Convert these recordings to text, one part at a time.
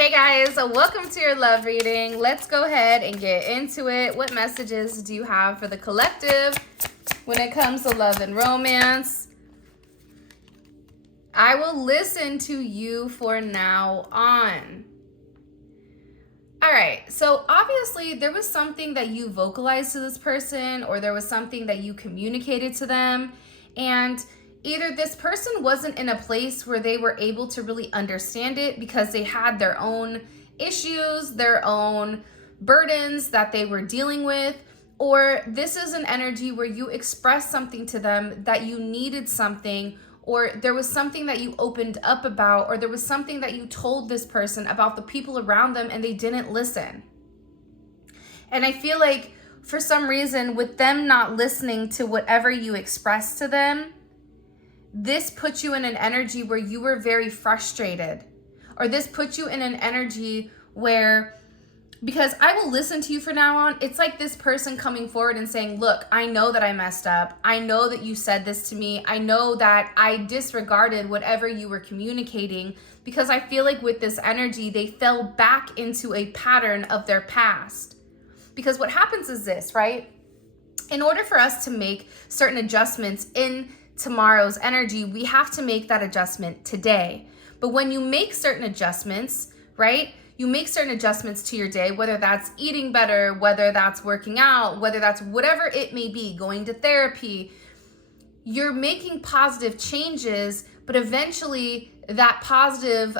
Hey guys, welcome to your love reading. Let's go ahead and get into it. What messages do you have for the collective when it comes to love and romance? I will listen to you for now on. All right, so obviously there was something that you vocalized to this person, or there was something that you communicated to them, and either this person wasn't in a place where they were able to really understand it because they had their own issues, their own burdens that they were dealing with, or this is an energy where you expressed something to them that you needed something, or there was something that you opened up about, or there was something that you told this person about the people around them and they didn't listen. And I feel like for some reason, with them not listening to whatever you expressed to them, this puts you in an energy where you were very frustrated, or this puts you in an energy where, because I will listen to you for now on, it's like this person coming forward and saying, look, I know that I messed up. I know that you said this to me. I know that I disregarded whatever you were communicating, because I feel like with this energy, they fell back into a pattern of their past. Because what happens is this, right? In order for us to make certain adjustments in tomorrow's energy, we have to make that adjustment today. But when you make certain adjustments, right? You make certain adjustments to your day, whether that's eating better, whether that's working out, whether that's whatever it may be, going to therapy, you're making positive changes, but eventually that positive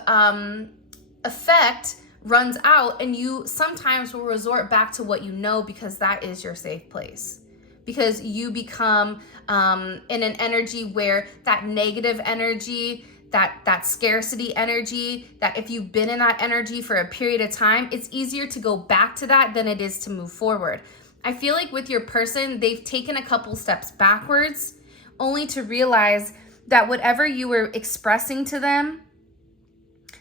effect runs out, and you sometimes will resort back to what you know, because that is your safe place. Because you become in an energy where that negative energy, that scarcity energy, that if you've been in that energy for a period of time, it's easier to go back to that than it is to move forward. I feel like with your person, they've taken a couple steps backwards, only to realize that whatever you were expressing to them,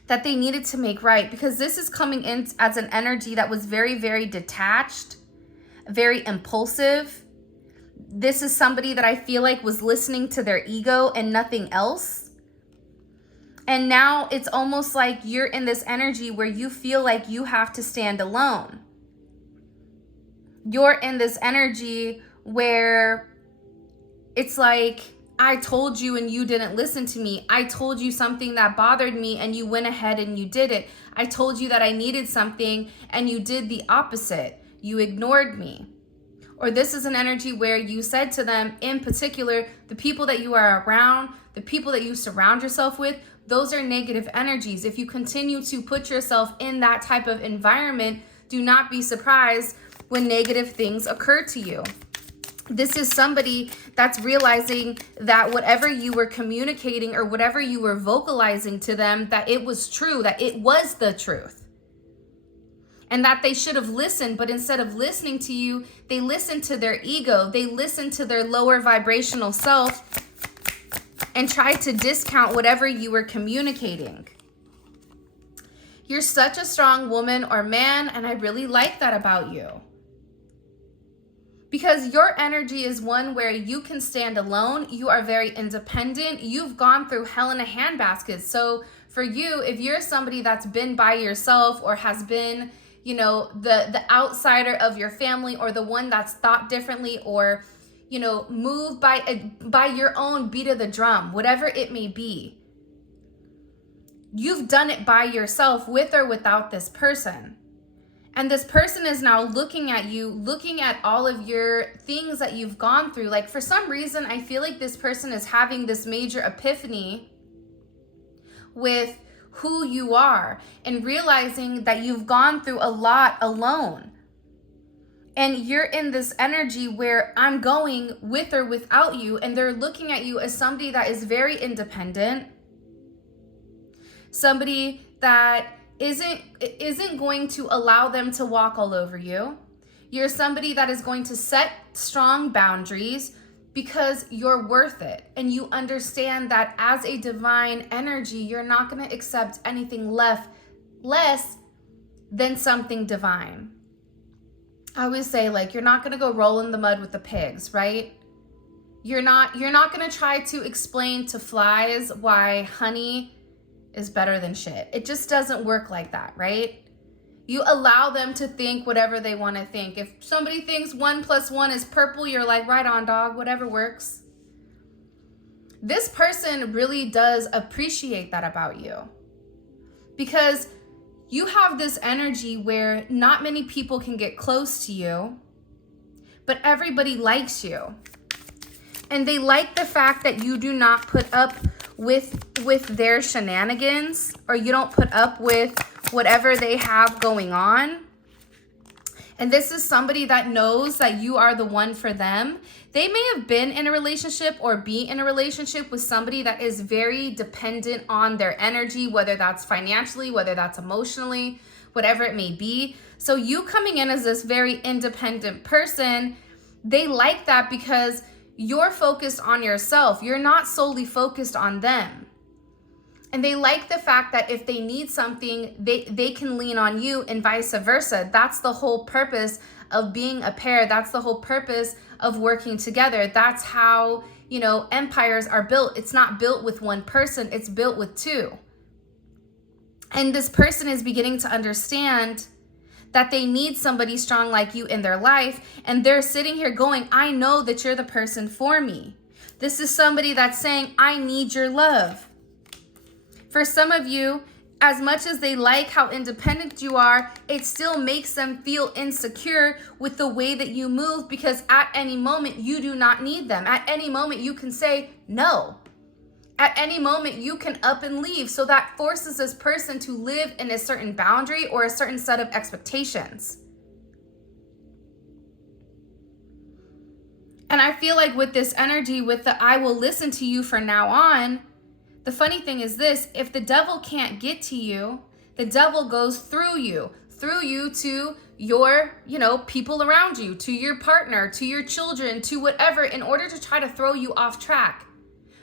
that they needed to make right, because this is coming in as an energy that was very, very detached, very impulsive. This is somebody that I feel like was listening to their ego and nothing else. And now it's almost like you're in this energy where you feel like you have to stand alone. You're in this energy where it's like, I told you and you didn't listen to me. I told you something that bothered me and you went ahead and you did it. I told you that I needed something and you did the opposite. You ignored me. Or this is an energy where you said to them, in particular, the people that you are around, the people that you surround yourself with, those are negative energies. If you continue to put yourself in that type of environment, do not be surprised when negative things occur to you. This is somebody that's realizing that whatever you were communicating or whatever you were vocalizing to them, that it was true, that it was the truth. And that they should have listened, but instead of listening to you, they listened to their ego. They listened to their lower vibrational self and tried to discount whatever you were communicating. You're such a strong woman or man, and I really like that about you. Because your energy is one where you can stand alone. You are very independent. You've gone through hell in a handbasket. So for you, if you're somebody that's been by yourself or has been, you know, the outsider of your family, or the one that's thought differently, or, you know, moved by your own beat of the drum, whatever it may be, you've done it by yourself, with or without this person. And this person is now looking at you, looking at all of your things that you've gone through. Like, for some reason, I feel like this person is having this major epiphany with who you are, and realizing that you've gone through a lot alone. And you're in this energy where I'm going with or without you, and they're looking at you as somebody that is very independent, somebody that isn't going to allow them to walk all over you. You're somebody that is going to set strong boundaries, because you're worth it, and you understand that as a divine energy, you're not going to accept anything less than something divine. I always say, like, you're not going to go roll in the mud with the pigs, right? You're not going to try to explain to flies why honey is better than shit. It just doesn't work like that, right? You allow them to think whatever they want to think. If somebody thinks 1 + 1 is purple, you're like, right on, dog, whatever works. This person really does appreciate that about you, because you have this energy where not many people can get close to you, but everybody likes you. And they like the fact that you do not put up with their shenanigans, or you don't put up with whatever they have going on. And this is somebody that knows that you are the one for them. They may have been in a relationship or be in a relationship with somebody that is very dependent on their energy, whether that's financially, whether that's emotionally, whatever it may be. So you coming in as this very independent person, they like that because you're focused on yourself. You're not solely focused on them. And they like the fact that if they need something, they can lean on you, and vice versa. That's the whole purpose of being a pair. That's the whole purpose of working together. That's how, you know, empires are built. It's not built with one person, it's built with two. And this person is beginning to understand that they need somebody strong like you in their life. And they're sitting here going, I know that you're the person for me. This is somebody that's saying, I need your love. For some of you, as much as they like how independent you are, it still makes them feel insecure with the way that you move, because at any moment you do not need them. At any moment you can say no. At any moment you can up and leave. So that forces this person to live in a certain boundary or a certain set of expectations. And I feel like with this energy, with the I will listen to you from now on, the funny thing is this: if the devil can't get to you, the devil goes through you to your, you know, people around you, to your partner, to your children, to whatever, in order to try to throw you off track.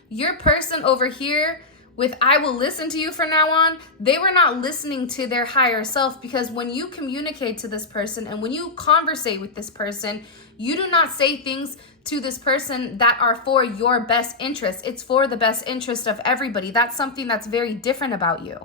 Your person over here with I will listen to you from now on, they were not listening to their higher self, because when you communicate to this person and when you conversate with this person, you do not say things to this person that are for your best interest. It's for the best interest of everybody. That's something that's very different about you.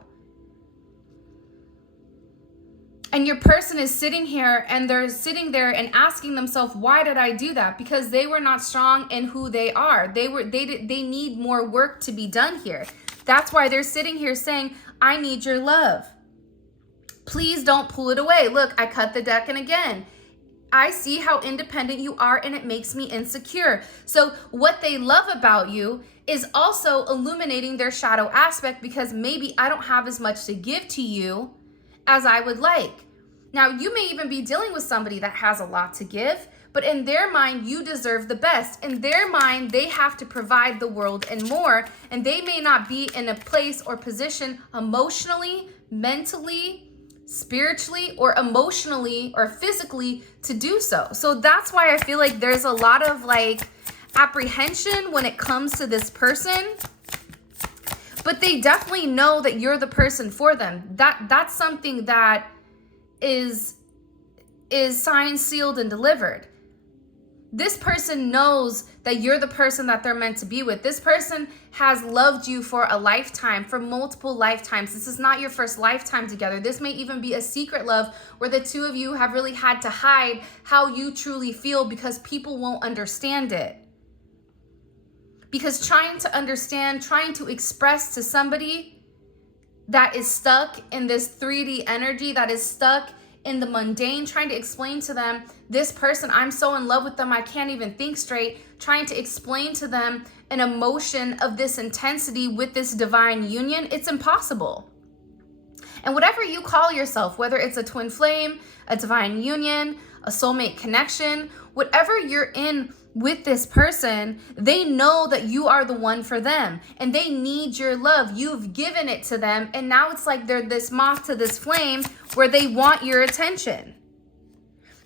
And your person is sitting here and they're sitting there and asking themselves, why did I do that? Because they were not strong in who they are. They need more work to be done here. That's why they're sitting here saying, I need your love. Please don't pull it away. Look, I cut the deck, and again, I see how independent you are and it makes me insecure. So what they love about you is also illuminating their shadow aspect, because maybe I don't have as much to give to you as I would like. Now, you may even be dealing with somebody that has a lot to give, but in their mind, you deserve the best. In their mind, they have to provide the world and more, and they may not be in a place or position emotionally, mentally, spiritually, or emotionally or physically to do so. So that's why I feel like there's a lot of like apprehension when it comes to this person, but they definitely know that you're the person for them. That's something that is signed, sealed, and delivered. This person knows that you're the person that they're meant to be with. This person has loved you for a lifetime, for multiple lifetimes. This is not your first lifetime together. This may even be a secret love where the two of you have really had to hide how you truly feel, because people won't understand it. Because trying to understand, trying to express to somebody that is stuck in this 3D energy, that is stuck in the mundane, trying to explain to them, this person, I'm so in love with them, I can't even think straight, trying to explain to them an emotion of this intensity with this divine union, it's impossible. And whatever you call yourself, whether it's a twin flame, a divine union, a soulmate connection, whatever you're in with this person, they know that you are the one for them and they need your love. You've given it to them, and now it's like they're this moth to this flame where they want your attention.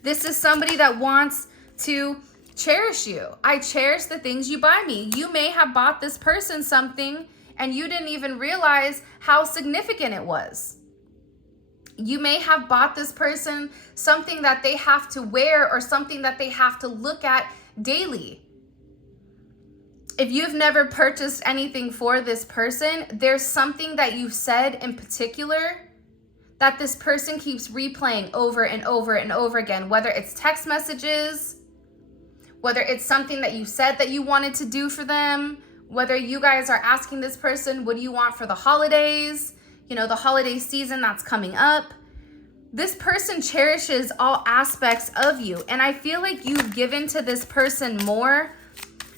This is somebody that wants to cherish you. I cherish the things you buy me. You may have bought this person something and you didn't even realize how significant it was. You may have bought this person something that they have to wear or something that they have to look at daily. if you've never purchased anything for this person, there's something that you said in particular that this person keeps replaying over and over and over again, whether it's text messages, whether it's something that you said that you wanted to do for them, whether you guys are asking this person, what do you want for the holidays? You know, the holiday season that's coming up. This person cherishes all aspects of you. And I feel like you've given to this person more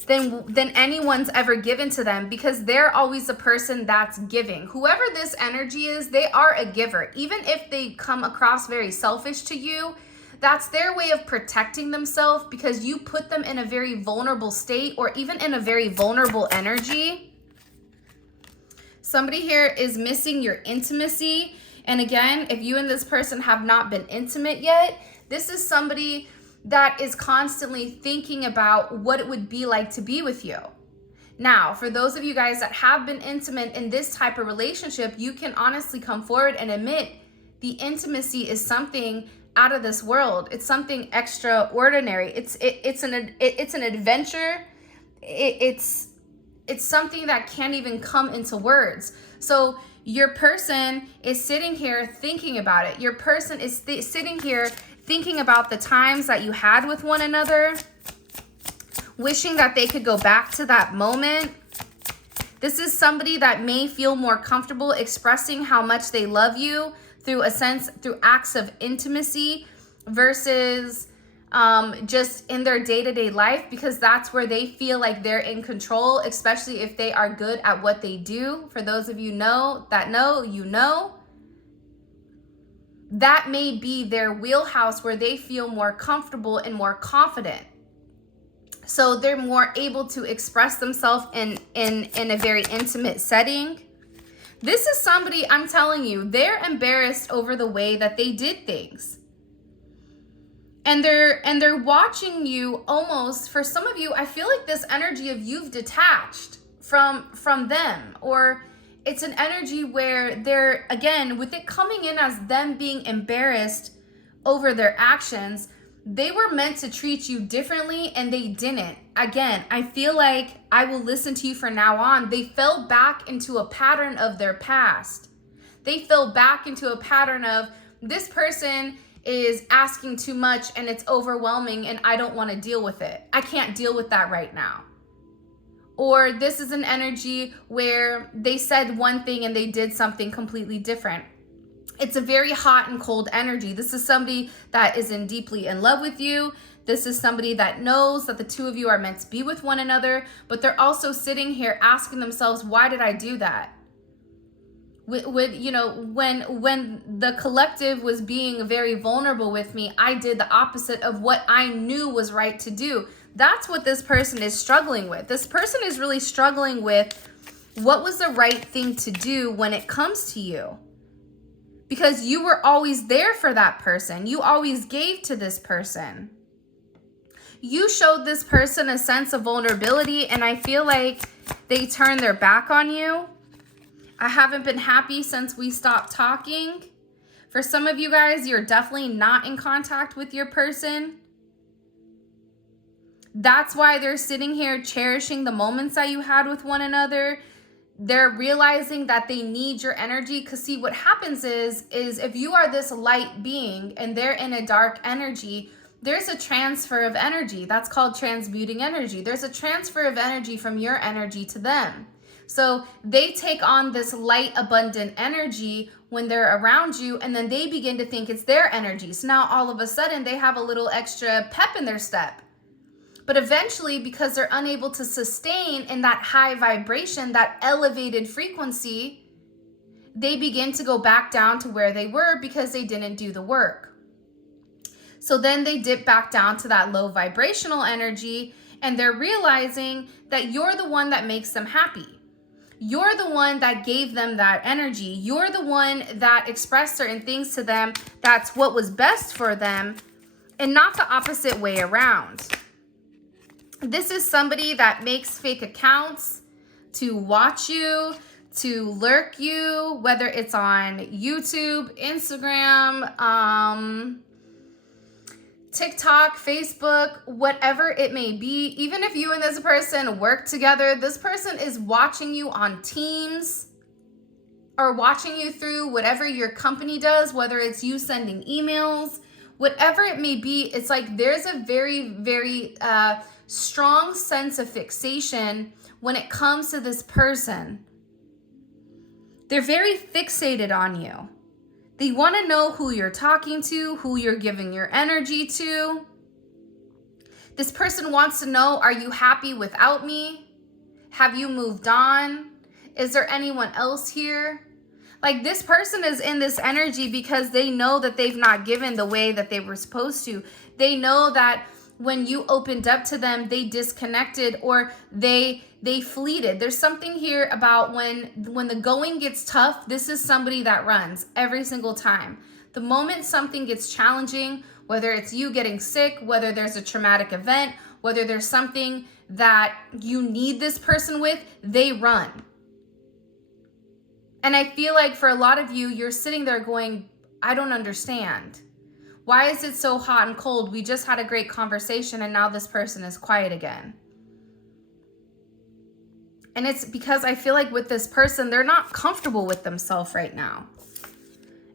than anyone's ever given to them, because they're always the person that's giving. Whoever this energy is, they are a giver. Even if they come across very selfish to you, that's their way of protecting themselves, because you put them in a very vulnerable state, or even in a very vulnerable energy. Somebody here is missing your intimacy. And again, if you and this person have not been intimate yet, this is somebody that is constantly thinking about what it would be like to be with you. Now, for those of you guys that have been intimate in this type of relationship, you can honestly come forward and admit the intimacy is something out of this world. It's something extraordinary. It's an adventure. It's something that can't even come into words. So your person is sitting here thinking about it. Your person is sitting here thinking about the times that you had with one another, wishing that they could go back to that moment. This is somebody that may feel more comfortable expressing how much they love you through acts of intimacy versus just in their day-to-day life, because that's where they feel like they're in control, especially if they are good at what they do. For those of you that may be their wheelhouse where they feel more comfortable and more confident. So they're more able to express themselves in a very intimate setting. This is somebody, I'm telling you, they're embarrassed over the way that they did things. And they're watching you almost, for some of you, I feel like this energy of you've detached from them, or it's an energy where they're, again, with it coming in as them being embarrassed over their actions, they were meant to treat you differently and they didn't. Again, I feel like I will listen to you from now on. They fell back into a pattern of their past. They fell back into a pattern of, this person is asking too much and it's overwhelming and I don't want to deal with it. I can't deal with that right now. Or this is an energy where they said one thing and they did something completely different. It's a very hot and cold energy. This is somebody that is deeply in love with you. This is somebody that knows that the two of you are meant to be with one another, but they're also sitting here asking themselves, why did I do that? When the collective was being very vulnerable with me, I did the opposite of what I knew was right to do. That's what this person is struggling with. This person is really struggling with what was the right thing to do when it comes to you. Because you were always there for that person. You always gave to this person. You showed this person a sense of vulnerability, and I feel like they turned their back on you. I haven't been happy since we stopped talking. For some of you guys, you're definitely not in contact with your person. That's why they're sitting here cherishing the moments that you had with one another. They're realizing that they need your energy, because see, what happens is if you are this light being and they're in a dark energy, there's a transfer of energy. That's called transmuting energy. There's a transfer of energy from your energy to them. So they take on this light, abundant energy when they're around you, and then they begin to think it's their energy. So now all of a sudden they have a little extra pep in their step. But eventually, because they're unable to sustain in that high vibration, that elevated frequency, they begin to go back down to where they were because they didn't do the work. So then they dip back down to that low vibrational energy, and they're realizing that you're the one that makes them happy. You're the one that gave them that energy. You're the one that expressed certain things to them. That's what was best for them, and not the opposite way around. This is somebody that makes fake accounts to watch you, to lurk you, whether it's on YouTube, Instagram, TikTok, Facebook, whatever it may be, even if you and this person work together, this person is watching you on Teams or watching you through whatever your company does, whether it's you sending emails, whatever it may be. It's like there's a very, very strong sense of fixation when it comes to this person. They're very fixated on you. They want to know who you're talking to, who you're giving your energy to. This person wants to know, are you happy without me? Have you moved on? Is there anyone else here? Like, this person is in this energy because they know that they've not given the way that they were supposed to. They know that when you opened up to them, they disconnected or they fleeted. There's something here about when the going gets tough, this is somebody that runs every single time. The moment something gets challenging, whether it's you getting sick, whether there's a traumatic event, whether there's something that you need this person with, they run. And I feel like for a lot of you, you're sitting there going, I don't understand. Why is it so hot and cold? We just had a great conversation and now this person is quiet again. And it's because I feel like with this person, they're not comfortable with themselves right now.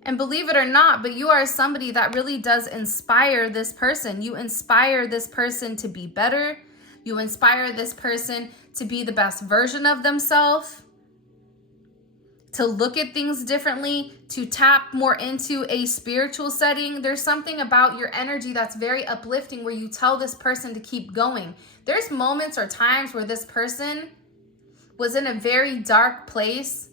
And believe it or not, but you are somebody that really does inspire this person. You inspire this person to be better. You inspire this person to be the best version of themselves, to look at things differently, to tap more into a spiritual setting. There's something about your energy that's very uplifting where you tell this person to keep going. There's moments or times where this person was in a very dark place,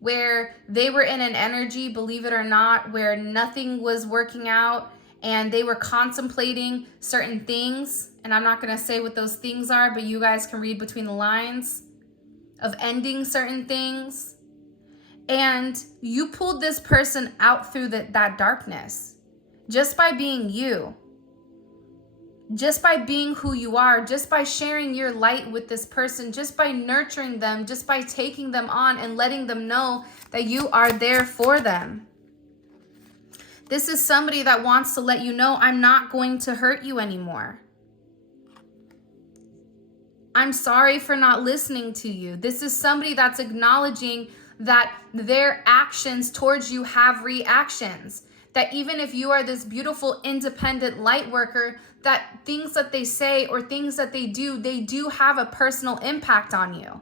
where they were in an energy, believe it or not, where nothing was working out and they were contemplating certain things. And I'm not going to say what those things are, but you guys can read between the lines of ending certain things. And you pulled this person out through that darkness just by being you, just by being who you are, just by sharing your light with this person, just by nurturing them, just by taking them on and letting them know that you are there for them. This is somebody that wants to let you know, I'm not going to hurt you anymore. I'm sorry for not listening to you. This is somebody that's acknowledging that their actions towards you have reactions. That even if you are this beautiful, independent light worker, that things that they say or things that they do have a personal impact on you.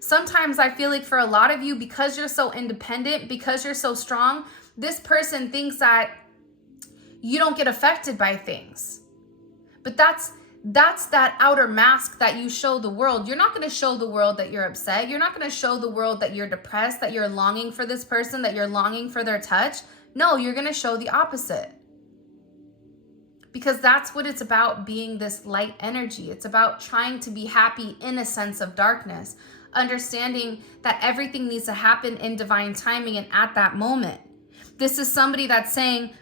Sometimes I feel like for a lot of you, because you're so independent, because you're so strong, this person thinks that you don't get affected by things. But that's that outer mask that you show the world. You're not going to show the world that you're upset. You're not going to show the world that you're depressed, that you're longing for this person, that you're longing for their touch. No, you're going to show the opposite. Because that's what it's about, being this light energy. It's about trying to be happy in a sense of darkness, understanding that everything needs to happen in divine timing and at that moment. This is somebody that's saying,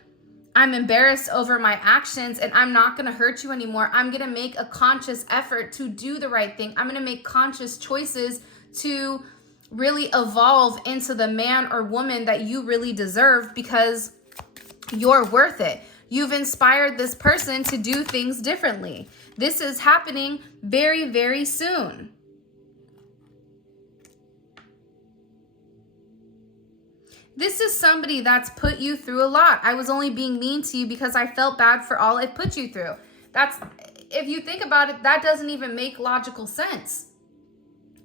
I'm embarrassed over my actions and I'm not going to hurt you anymore. I'm going to make a conscious effort to do the right thing. I'm going to make conscious choices to really evolve into the man or woman that you really deserve, because you're worth it. You've inspired this person to do things differently. This is happening very, very soon. This is somebody that's put you through a lot. I was only being mean to you because I felt bad for all it put you through. If you think about it, that doesn't even make logical sense.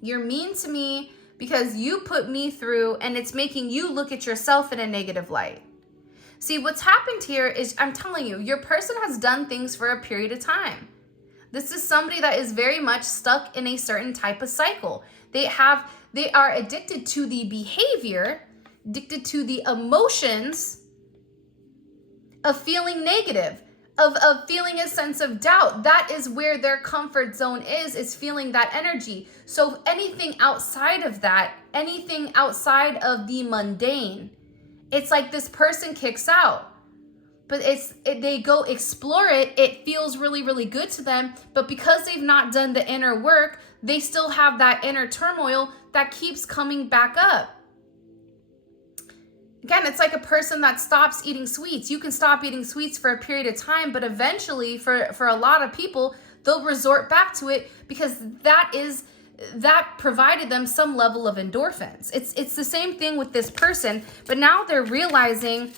You're mean to me because you put me through, and it's making you look at yourself in a negative light. See, what's happened here is, I'm telling you, your person has done things for a period of time. This is somebody that is very much stuck in a certain type of cycle. They are addicted to the behavior, addicted to the emotions of feeling negative, of feeling a sense of doubt. That is where their comfort zone is feeling that energy. So anything outside of that, anything outside of the mundane, it's like this person kicks out. But they go explore it. It feels really, really good to them. But because they've not done the inner work, they still have that inner turmoil that keeps coming back up. Again, it's like a person that stops eating sweets. You can stop eating sweets for a period of time, but eventually for a lot of people, they'll resort back to it because that provided them some level of endorphins. It's the same thing with this person, but now they're realizing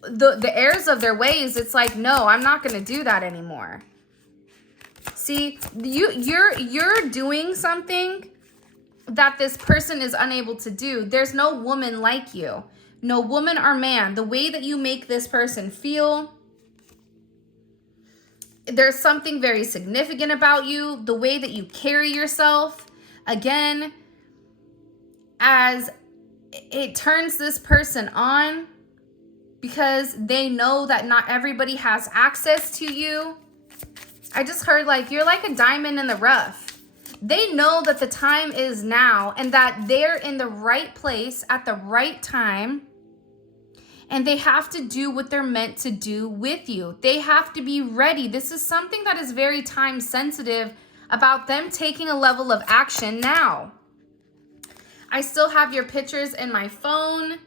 the errors of their ways. It's like, no, I'm not going to do that anymore. See, you're doing something that this person is unable to do. There's no woman like you. No woman or man. The way that you make this person feel, there's something very significant about you. The way that you carry yourself, again, as it turns this person on, because they know that not everybody has access to you. I just heard like you're like a diamond in the rough. They know that the time is now and that they're in the right place at the right time, and they have to do what they're meant to do with you. They have to be ready. This is something that is very time sensitive about them taking a level of action now. I still have your pictures in my phone.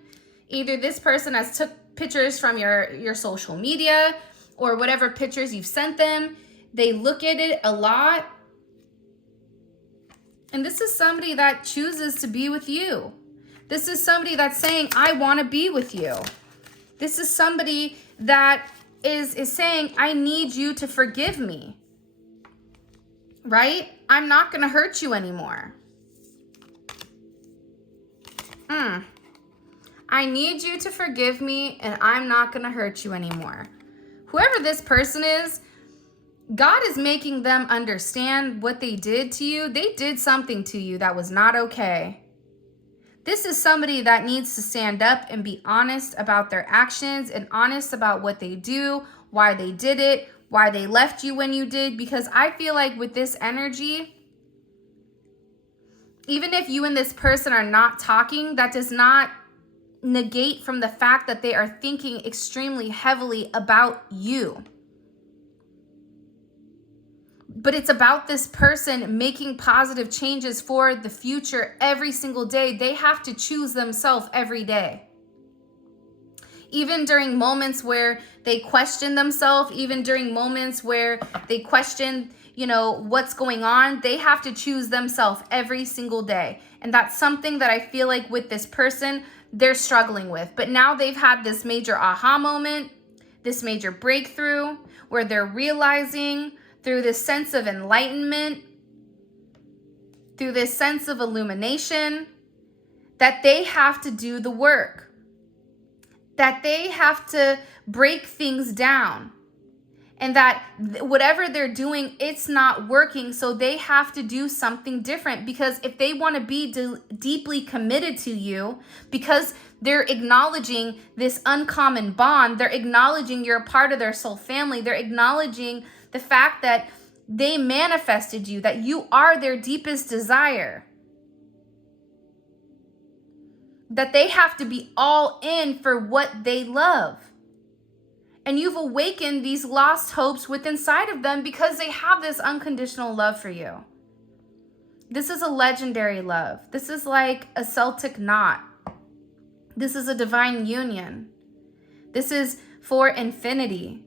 Either this person has took pictures from your social media or whatever pictures you've sent them. They look at it a lot. And this is somebody that chooses to be with you. This is somebody that's saying, I want to be with you. This is somebody that is saying, I need you to forgive me. Right? I'm not going to hurt you anymore. I need you to forgive me, and I'm not going to hurt you anymore. Whoever this person is, God is making them understand what they did to you. They did something to you that was not okay. This is somebody that needs to stand up and be honest about their actions and honest about what they do, why they did it, why they left you when you did. Because I feel like with this energy, even if you and this person are not talking, that does not negate from the fact that they are thinking extremely heavily about you. But it's about this person making positive changes for the future every single day. They have to choose themselves every day. Even during moments where they question themselves, even during moments where they question, what's going on, they have to choose themselves every single day. And that's something that I feel like with this person, they're struggling with. But now they've had this major aha moment, this major breakthrough, where they're realizing through this sense of enlightenment, through this sense of illumination, that they have to do the work, that they have to break things down, and that whatever they're doing, it's not working, so they have to do something different. Because if they want to be deeply committed to you, because they're acknowledging this uncommon bond, they're acknowledging you're a part of their soul family, they're acknowledging the fact that they manifested you, that you are their deepest desire, that they have to be all in for what they love. And you've awakened these lost hopes within inside of them because they have this unconditional love for you. This is a legendary love. This is like a Celtic knot. This is a divine union. This is for infinity.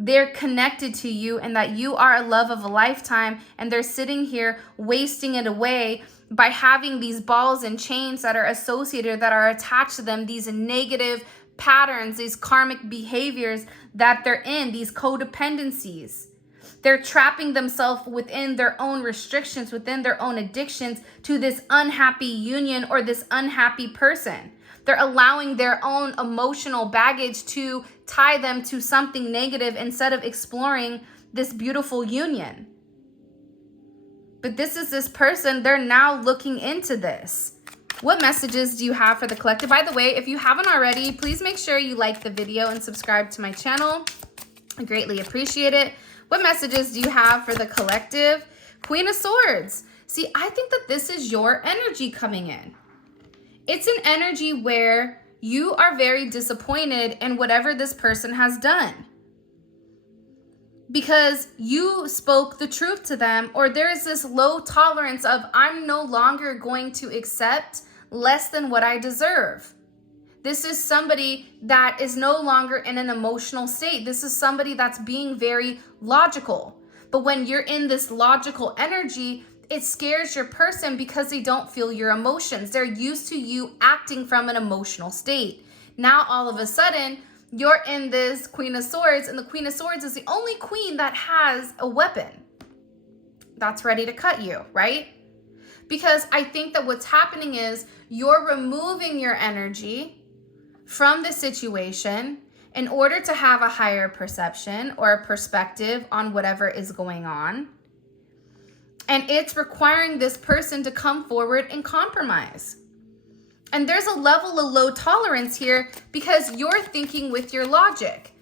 They're connected to you, and that you are a love of a lifetime, and they're sitting here wasting it away by having these balls and chains that are associated, that are attached to them, these negative patterns, these karmic behaviors that they're in, these codependencies. They're trapping themselves within their own restrictions, within their own addictions to this unhappy union or this unhappy person. They're allowing their own emotional baggage to tie them to something negative instead of exploring this beautiful union. But this is this person, they're now looking into this. What messages do you have for the collective? By the way, if you haven't already, please make sure you like the video and subscribe to my channel. I greatly appreciate it. What messages do you have for the collective? Queen of Swords. See, I think that this is your energy coming in. It's an energy where you are very disappointed in whatever this person has done, because you spoke the truth to them, or there is this low tolerance of, I'm no longer going to accept less than what I deserve. This is somebody that is no longer in an emotional state. This is somebody that's being very logical. But when you're in this logical energy, it scares your person because they don't feel your emotions. They're used to you acting from an emotional state. Now, all of a sudden, you're in this Queen of Swords, and the Queen of Swords is the only queen that has a weapon that's ready to cut you, right? Because I think that what's happening is you're removing your energy from the situation in order to have a higher perception or a perspective on whatever is going on. And it's requiring this person to come forward and compromise. And there's a level of low tolerance here because you're thinking with your logic.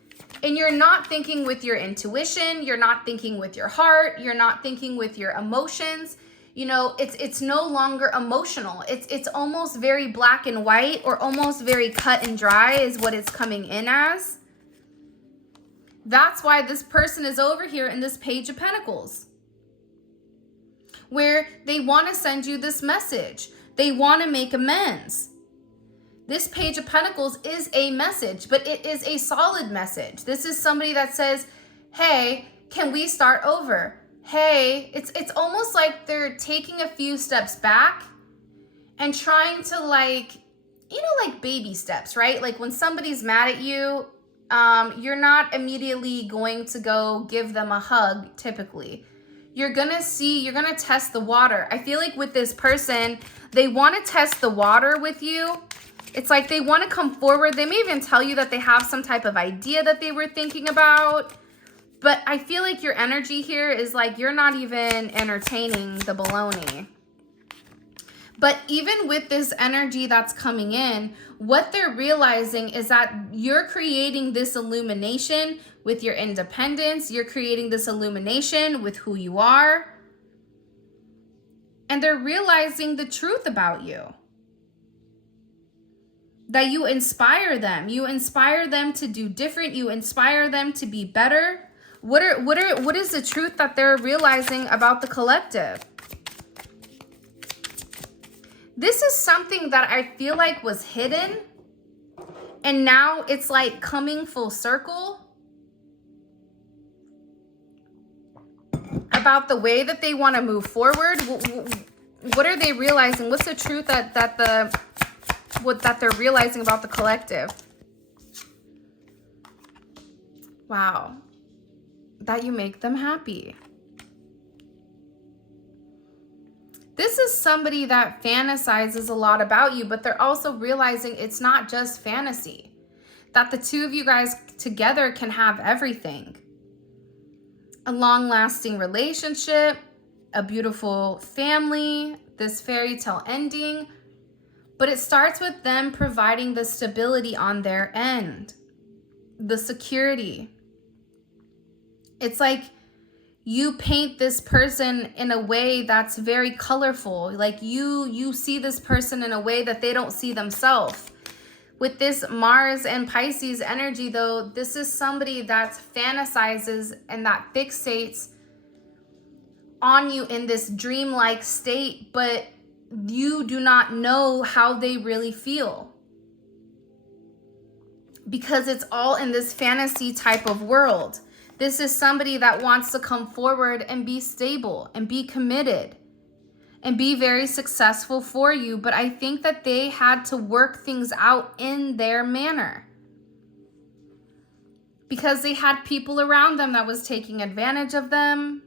And you're not thinking with your intuition. You're not thinking with your heart. You're not thinking with your emotions. You know, it's no longer emotional. It's almost very black and white, or almost very cut and dry is what it's coming in as. That's why this person is over here in this Page of Pentacles, where they want to send you this message. They want to make amends. This Page of Pentacles is a message, but it is a solid message. This is somebody that says, hey, can we start over? Hey, it's almost like they're taking a few steps back and trying to, like, you know, like baby steps, right? Like when somebody's mad at you, you're not immediately going to go give them a hug, typically. You're gonna test the water. I feel like with this person, they want to test the water with you. It's like they want to come forward. They may even tell you that they have some type of idea that they were thinking about. But I feel like your energy here is like you're not even entertaining the baloney. But even with this energy that's coming in, what they're realizing is that you're creating this illumination with your independence. You're creating this illumination with who you are. And they're realizing the truth about you. That you inspire them. You inspire them to do different. You inspire them to be better. What is the truth that they're realizing about the collective? This is something that I feel like was hidden, and now it's like coming full circle about the way that they want to move forward. What are they realizing? What's the truth that they're realizing about the collective? Wow. That you make them happy. This is somebody that fantasizes a lot about you, but they're also realizing it's not just fantasy. That the two of you guys together can have everything. A long-lasting relationship, a beautiful family, this fairy tale ending. But it starts with them providing the stability on their end. The security. It's like you paint this person in a way that's very colorful. Like you see this person in a way that they don't see themselves. With this Mars and Pisces energy, though, this is somebody that fantasizes and that fixates on you in this dreamlike state, but you do not know how they really feel. Because it's all in this fantasy type of world. This is somebody that wants to come forward and be stable and be committed and be very successful for you. But I think that they had to work things out in their manner because they had people around them that was taking advantage of them,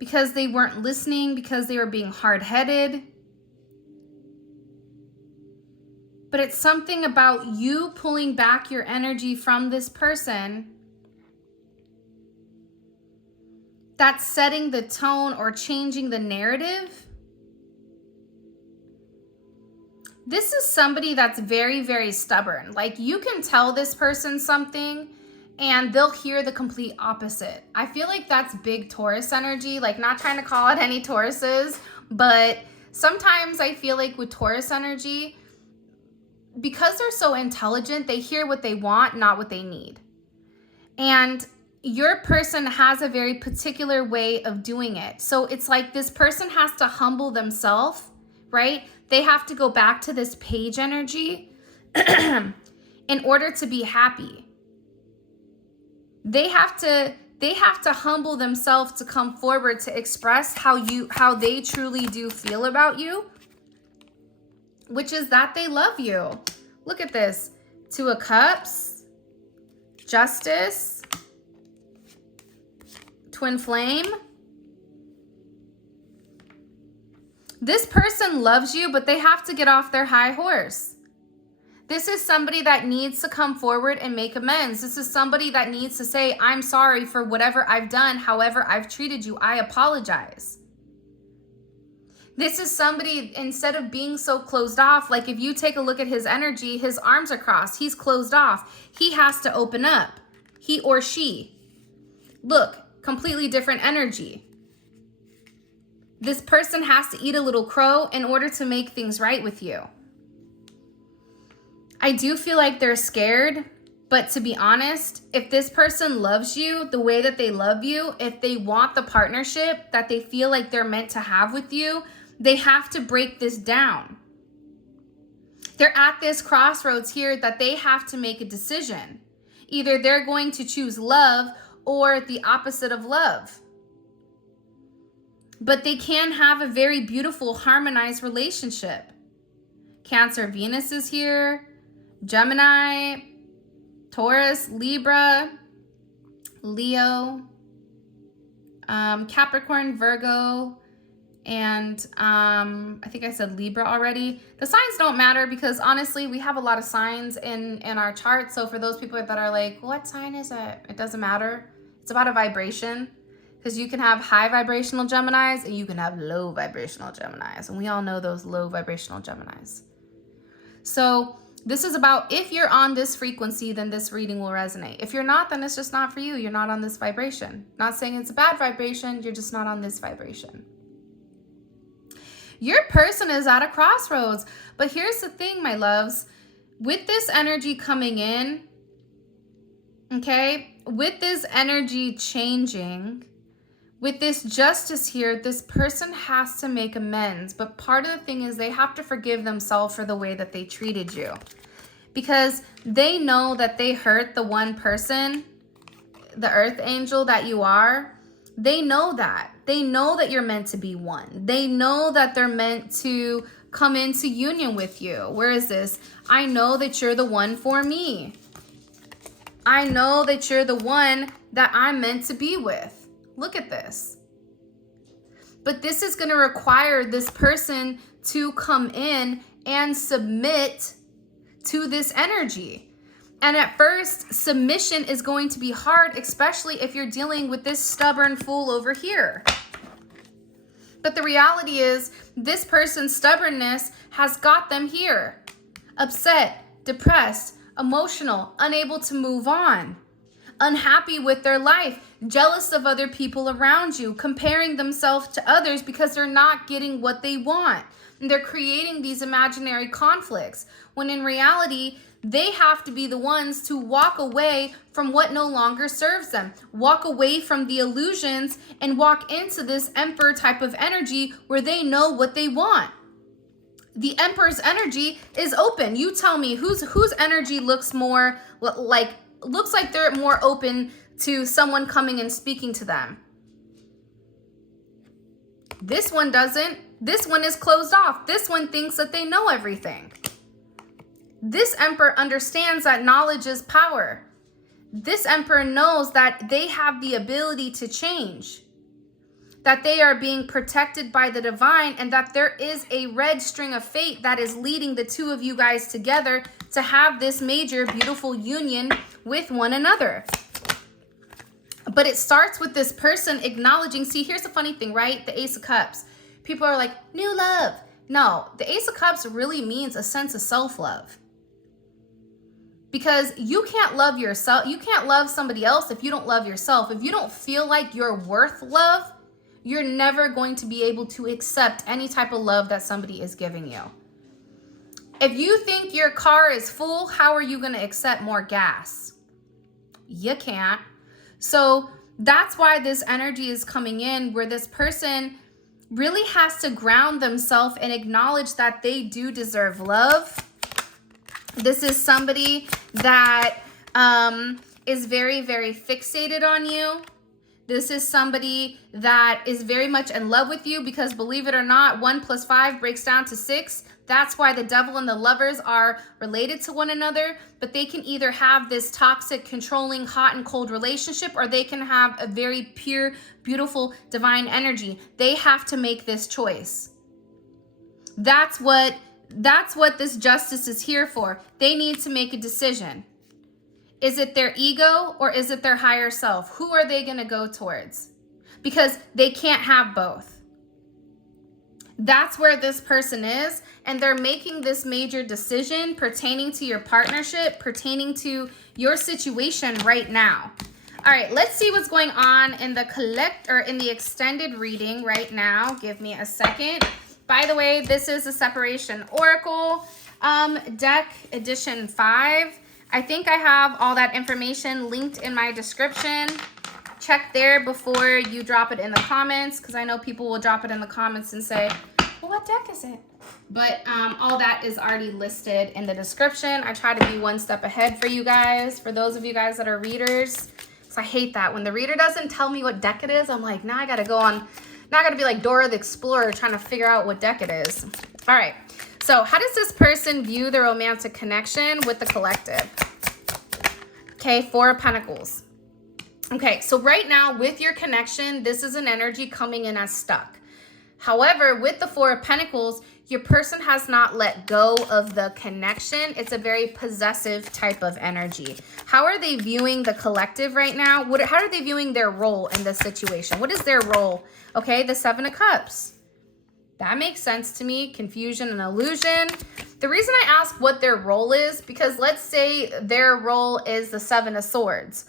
because they weren't listening, because they were being hard-headed. But it's something about you pulling back your energy from this person that's setting the tone or changing the narrative. This is somebody that's very, very stubborn. Like you can tell this person something and they'll hear the complete opposite. I feel like that's big Taurus energy. Like not trying to call out any Tauruses, but sometimes I feel like with Taurus energy, because they're so intelligent, they hear what they want, not what they need. And your person has a very particular way of doing it. So it's like this person has to humble themselves, right? They have to go back to this page energy in order to be happy. They have to humble themselves to come forward to express how they truly do feel about you, which is that they love you. Look at this. Two of Cups, Justice, Twin Flame. This person loves you, but they have to get off their high horse. This is somebody that needs to come forward and make amends. This is somebody that needs to say, I'm sorry for whatever I've done, however I've treated you. I apologize. This is somebody, instead of being so closed off, like if you take a look at his energy, his arms are crossed. He's closed off. He has to open up. He or she. Look, completely different energy. This person has to eat a little crow in order to make things right with you. I do feel like they're scared, but to be honest, if this person loves you the way that they love you, if they want the partnership that they feel like they're meant to have with you, they have to break this down. They're at this crossroads here that they have to make a decision. Either they're going to choose love or the opposite of love. But they can have a very beautiful, harmonized relationship. Cancer, Venus is here. Gemini, Taurus, Libra, Leo, Capricorn, Virgo, and I think I said Libra already. The signs don't matter because honestly, we have a lot of signs in our chart. So for those people that are like, what sign is it? It doesn't matter. It's about a vibration. Because you can have high vibrational Geminis and you can have low vibrational Geminis. And we all know those low vibrational Geminis. So this is about, if you're on this frequency, then this reading will resonate. If you're not, then it's just not for you. You're not on this vibration. Not saying it's a bad vibration. You're just not on this vibration. Your person is at a crossroads. But here's the thing, my loves. With this energy coming in, okay, with this energy changing, with this justice here, this person has to make amends. But part of the thing is they have to forgive themselves for the way that they treated you. Because they know that they hurt the one person, the earth angel that you are. They know that. They know that you're meant to be one. They know that they're meant to come into union with you. Where is this? I know that you're the one for me. I know that you're the one that I'm meant to be with. Look at this. But this is going to require this person to come in and submit to this energy. And at first, submission is going to be hard, especially if you're dealing with this stubborn fool over here. But the reality is, this person's stubbornness has got them here. Upset, depressed, emotional, unable to move on. Unhappy with their life, jealous of other people around you, comparing themselves to others because they're not getting what they want. And they're creating these imaginary conflicts, when in reality, they have to be the ones to walk away from what no longer serves them. Walk away from the illusions and walk into this Emperor type of energy where they know what they want. The Emperor's energy is open. You tell me whose energy looks more like, looks like they're more open to someone coming and speaking to them. This one doesn't. This one is closed off. This one thinks that they know everything. This Emperor understands that knowledge is power. This Emperor knows that they have the ability to change, that they are being protected by the divine, and that there is a red string of fate that is leading the two of you guys together to have this major, beautiful union with one another. But it starts with this person acknowledging, see, here's the funny thing, right? The Ace of Cups. People are like, new love. No, the Ace of Cups really means a sense of self-love. Because you can't love yourself. You can't love somebody else if you don't love yourself. If you don't feel like you're worth love, you're never going to be able to accept any type of love that somebody is giving you. If you think your car is full, how are you going to accept more gas? You can't. So that's why this energy is coming in, where this person really has to ground themselves and acknowledge that they do deserve love. This is somebody that is very, very fixated on you. This is somebody that is very much in love with you because, believe it or not, 1 + 5 breaks down to 6. That's why the devil and the lovers are related to one another, but they can either have this toxic, controlling, hot and cold relationship, or they can have a very pure, beautiful, divine energy. They have to make this choice. That's what this justice is here for. They need to make a decision. Is it their ego or is it their higher self? Who are they going to go towards? Because they can't have both. That's where this person is, and they're making this major decision pertaining to your partnership, pertaining to your situation right now. All right, let's see what's going on in the extended reading right now. Give me a second. By the way, this is a Separation Oracle deck edition 5. I think I have all that information linked in my description. Check there before you drop it in the comments, because I know people will drop it in the comments and say, well, what deck is it? But all that is already listed in the description. I try to be one step ahead for you guys, for those of you guys that are readers. So I hate that. When the reader doesn't tell me what deck it is, I'm like, now I got to go on. Now I got to be like Dora the Explorer trying to figure out what deck it is. All right. So how does this person view the romantic connection with the collective? Okay, 4 of Pentacles. Okay, so right now with your connection, this is an energy coming in as stuck. However, with the 4 of Pentacles, your person has not let go of the connection. It's a very possessive type of energy. How are they viewing the collective right now? How are they viewing their role in this situation? What is their role? Okay, the 7 of Cups. That makes sense to me. Confusion and illusion. The reason I ask what their role is, because let's say their role is the 7 of Swords.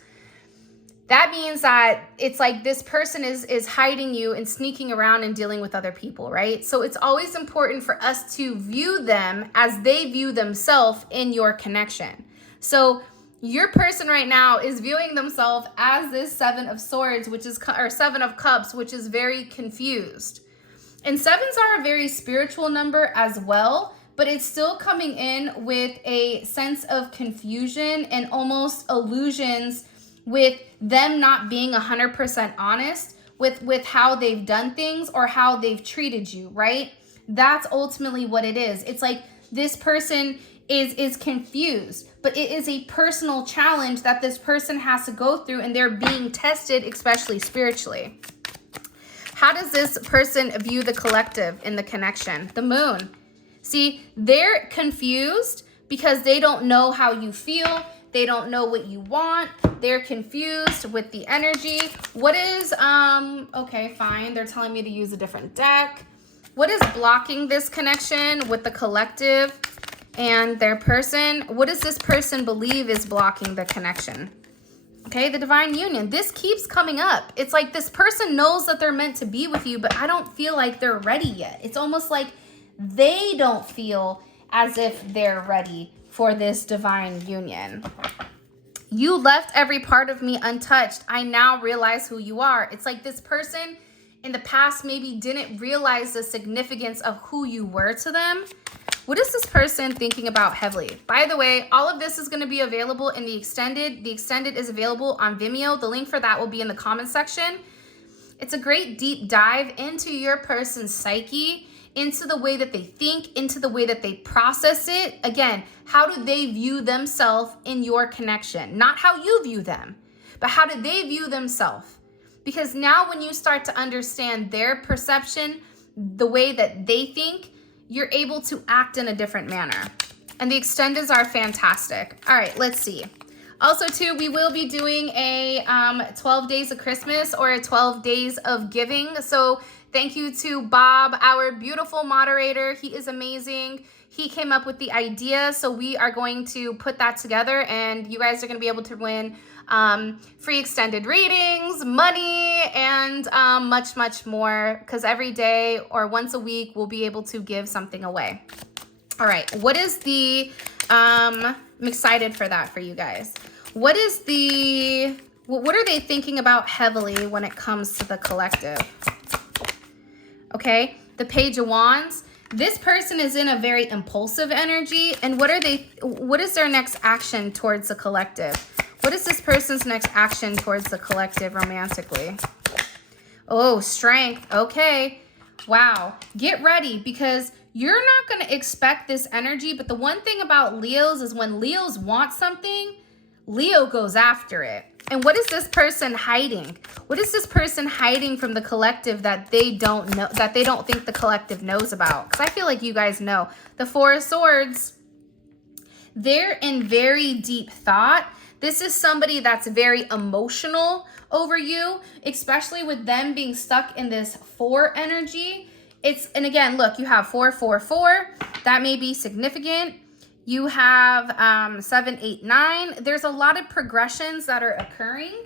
That means that it's like this person is hiding you and sneaking around and dealing with other people, right? So it's always important for us to view them as they view themselves in your connection. So your person right now is viewing themselves as this 7 of Swords, or 7 of Cups, which is very confused. And 7s are a very spiritual number as well, but it's still coming in with a sense of confusion and almost illusions with them not being 100% honest with how they've done things or how they've treated you, right? That's ultimately what it is. It's like this person is confused, but it is a personal challenge that this person has to go through, and they're being tested, especially spiritually. How does this person view the collective in the connection? The Moon. See, they're confused because they don't know how you feel. They don't know what you want. They're confused with the energy. What is, okay, fine. They're telling me to use a different deck. What is blocking this connection with the collective and their person? What does this person believe is blocking the connection? Okay, the Divine Union. This keeps coming up. It's like this person knows that they're meant to be with you, but I don't feel like they're ready yet. It's almost like they don't feel as if they're ready for this divine union. You left every part of me untouched. I now realize who you are. It's like this person in the past maybe didn't realize the significance of who you were to them. What is this person thinking about heavily? By the way, all of this is going to be available in the extended. The extended is available on Vimeo. The link for that will be in the comment section. It's a great deep dive into your person's psyche, into the way that they think, into the way that they process it. Again, how do they view themselves in your connection? Not how you view them, but how do they view themselves? Because now when you start to understand their perception, the way that they think, you're able to act in a different manner. And the extendeds are fantastic. All right, let's see. Also, too, we will be doing a 12 days of Christmas or a 12 days of giving. So thank you to Bob, our beautiful moderator. He is amazing. He came up with the idea. So we are going to put that together, and you guys are going to be able to win free extended readings, money, and much, much more, because every day or once a week, we'll be able to give something away. All right. What is the, I'm excited for that for you guys. What is the, what are they thinking about heavily when it comes to the collective? Okay. The Page of Wands. This person is in a very impulsive energy. And what is their next action towards the collective? What is this person's next action towards the collective romantically? Oh, strength. Okay. Wow. Get ready, because you're not going to expect this energy. But the one thing about Leos is when Leos want something, Leo goes after it. And what is this person hiding? What is this person hiding from the collective that they don't know, that they don't think the collective knows about? Because I feel like you guys know. The Four of Swords, they're in very deep thought. This is somebody that's very emotional over you, especially with them being stuck in this 4 energy. And again, look, you have 4, 4, 4. That may be significant. You have 7, 8, 9. There's a lot of progressions that are occurring.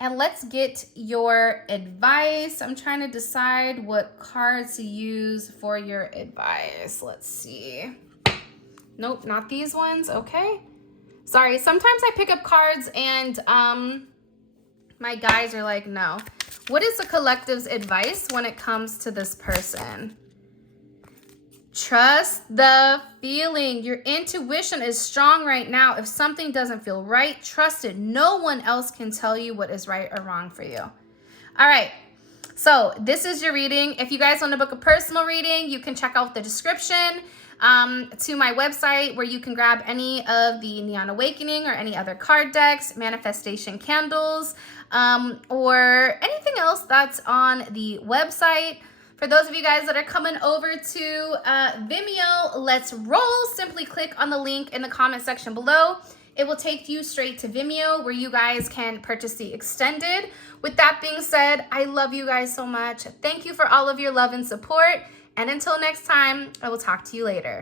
And let's get your advice. I'm trying to decide what cards to use for your advice. Let's see. Nope, not these ones. Okay. Sorry, sometimes I pick up cards and my guys are like, no. What is the collective's advice when it comes to this person? Trust the feeling. Your intuition is strong right now. If something doesn't feel right, trust it. No one else can tell you what is right or wrong for you. All right. So this is your reading. If you guys want to book a personal reading, you can check out the description to my website, where you can grab any of the Neon Awakening or any other card decks, manifestation candles, or anything else that's on the website. For those of you guys that are coming over to Vimeo, let's roll. Simply click on the link in the comment section below. It will take you straight to Vimeo, where you guys can purchase the extended. With that being said, I love you guys so much. Thank you for all of your love and support. And until next time, I will talk to you later.